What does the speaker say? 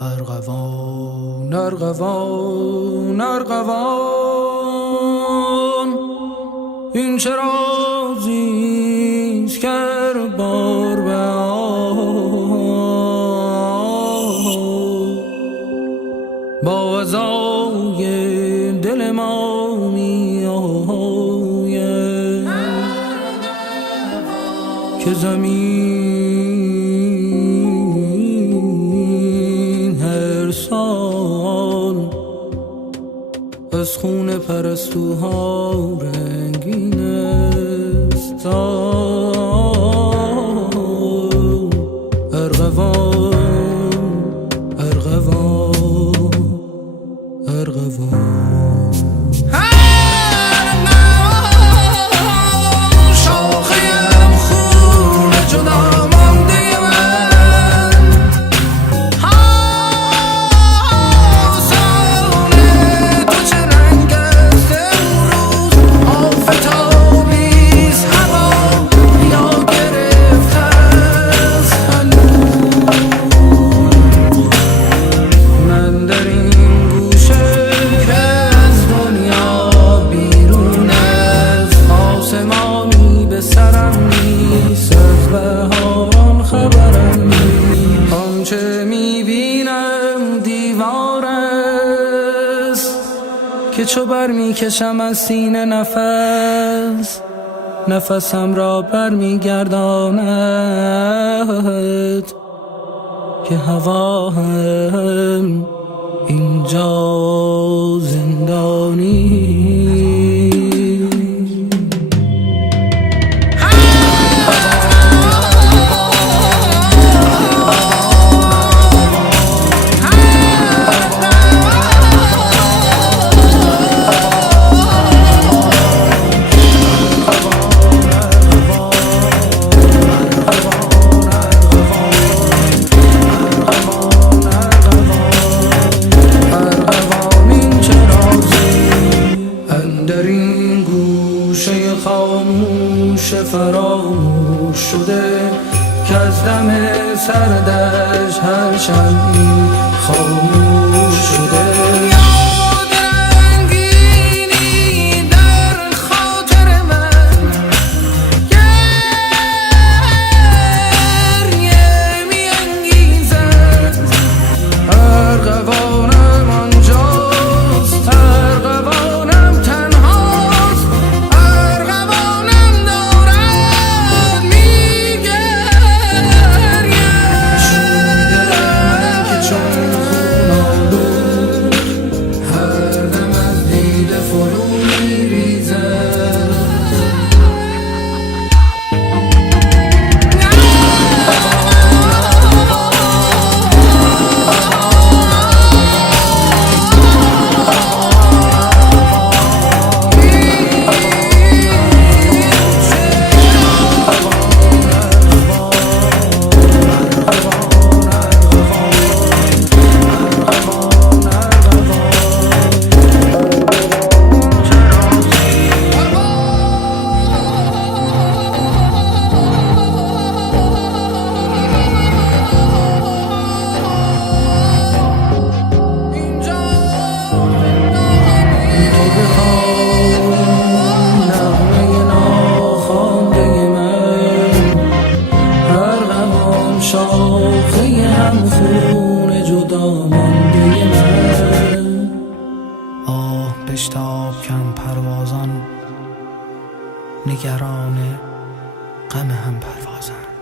ارغوان ارغوان ارغوان، این چه رازیست که بار به با ازای دل ما می آید که زمین هر سال از خون پرستوها رنگین است. ارغوان ارغوان ارغوان، شاخه‌ام خون جدا مانده من، حسن تو چه رنگ است امروز، آفتابیست هوا یا گرفته است هنوز. من در این آنچه میبینم دیوار است که چو بر میکشم از سینه نفسم را بر میگرداند که هوا هم اینجا زندانی. خاموش فراموش شده که از دم سردش هر شمعی خاموش شده. شاخه هم خون جدا مانده من، آه بشتاب کم پروازان، نگران غم هم پروازن.